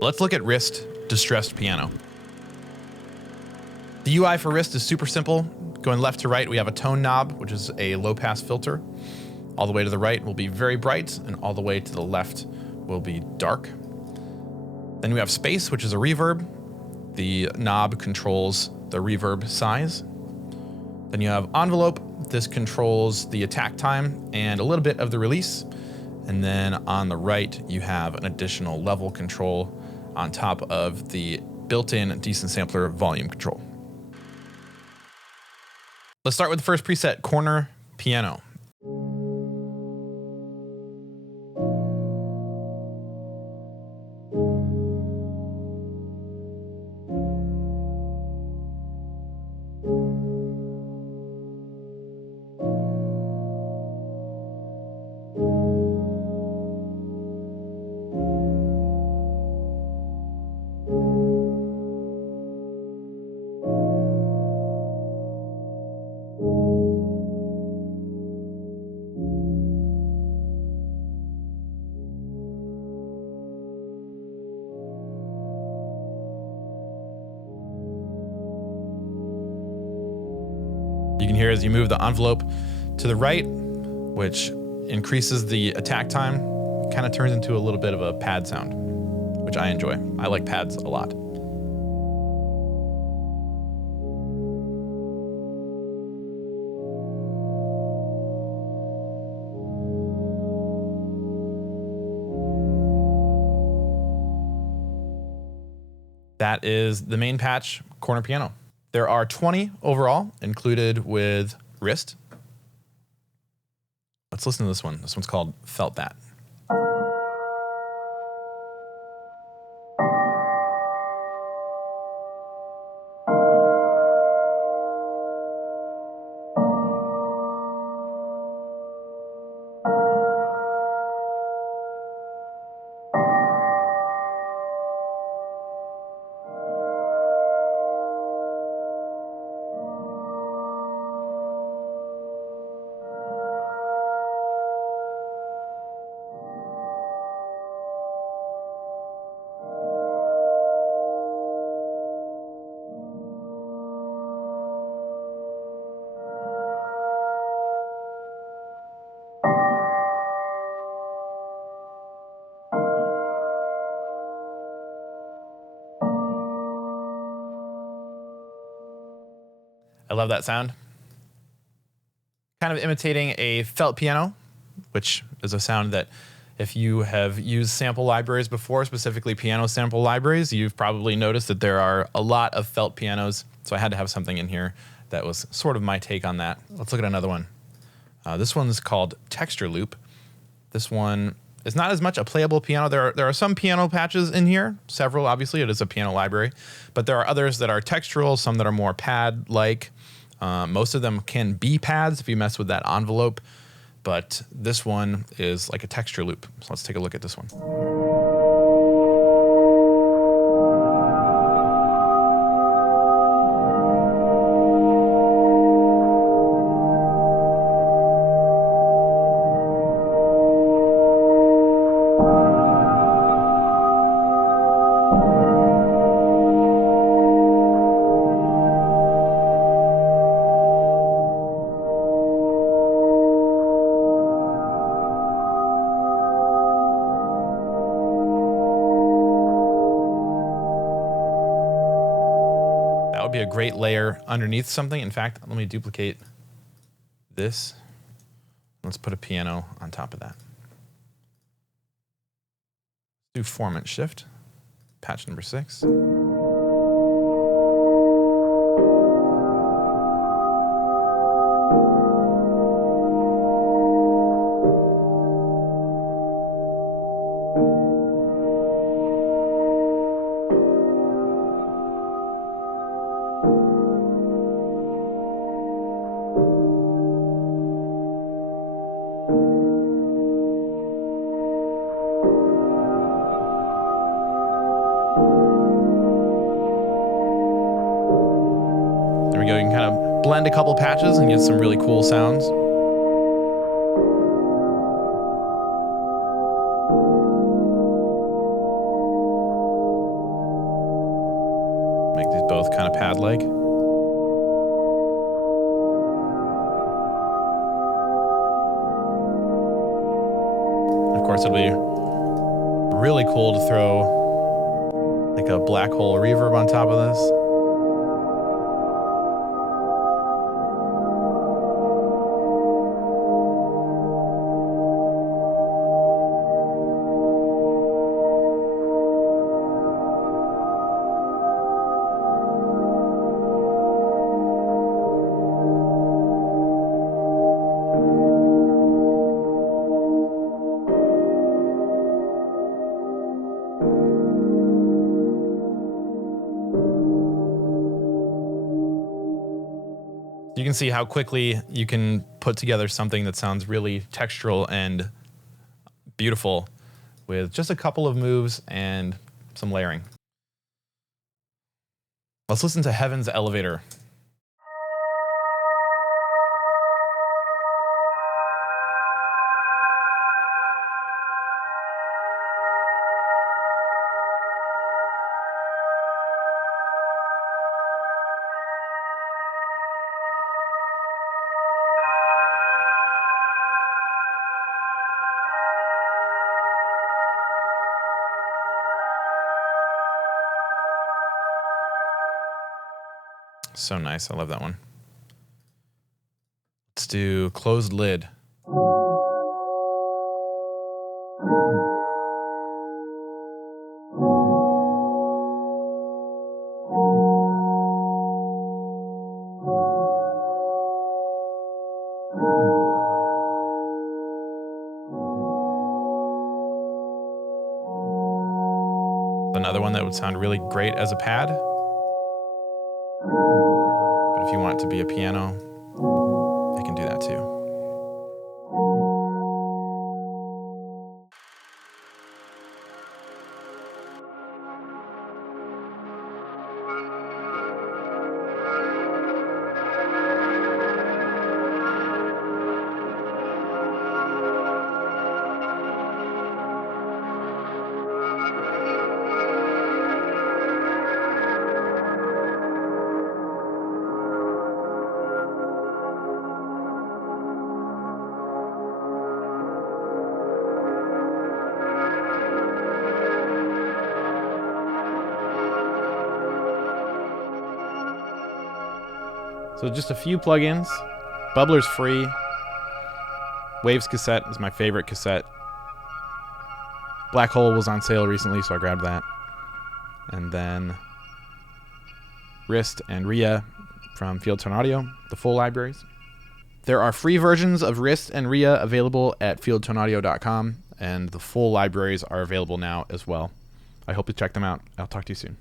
Let's look at RIST distressed piano. The UI for RIST is super simple. Going left to right, we have a tone knob, which is a low pass filter. All the way to the right will be very bright, and all the way to the left will be dark. Then we have space, which is a reverb. The knob controls the reverb size. Then you have envelope. This controls the attack time and a little bit of the release. And then on the right, you have an additional level control on top of the built-in decent sampler volume control. Let's start with the first preset, corner piano. You can hear as you move the envelope to the right, which increases the attack time, kind of turns into a little bit of a pad sound, which I enjoy. I like pads a lot. That is the main patch, corner piano. There are 20 overall included with RIST. Let's listen to this one. This one's called Felt That. I love that sound. Kind of imitating a felt piano, which is a sound that if you have used sample libraries before, specifically piano sample libraries, you've probably noticed that there are a lot of felt pianos. So I had to have something in here that was sort of my take on that. Let's look at another one. This one's called Texture Loop. This one is not as much a playable piano. There are some piano patches in here, several, obviously, it is a piano library, but there are others that are textural, some that are more pad-like. Most of them can be pads if you mess with that envelope, but this one is like a texture loop. So let's take a look at this one. That would be a great layer underneath something. In fact, let me duplicate this. Let's put a piano on top of that. Do formant shift, patch number 6. There we go, you can kind of blend a couple patches and get some really cool sounds. Make these both kind of pad-like. Of course, it'll be really cool to throw like a black hole reverb on top of this. You can see how quickly you can put together something that sounds really textural and beautiful with just a couple of moves and some layering. Let's listen to Heaven's Elevator. So nice. I love that one. Let's do Closed Lid. Another one that would sound really great as a pad. But if you want it to be a piano, I can do that too. So just a few plugins. Bubbler's free. Waves cassette is my favorite cassette. Black Hole was on sale recently, so I grabbed that. And then RIST and RIA from Fieldtone Audio, the full libraries. There are free versions of RIST and RIA available at fieldtoneaudio.com, and the full libraries are available now as well. I hope you check them out. I'll talk to you soon.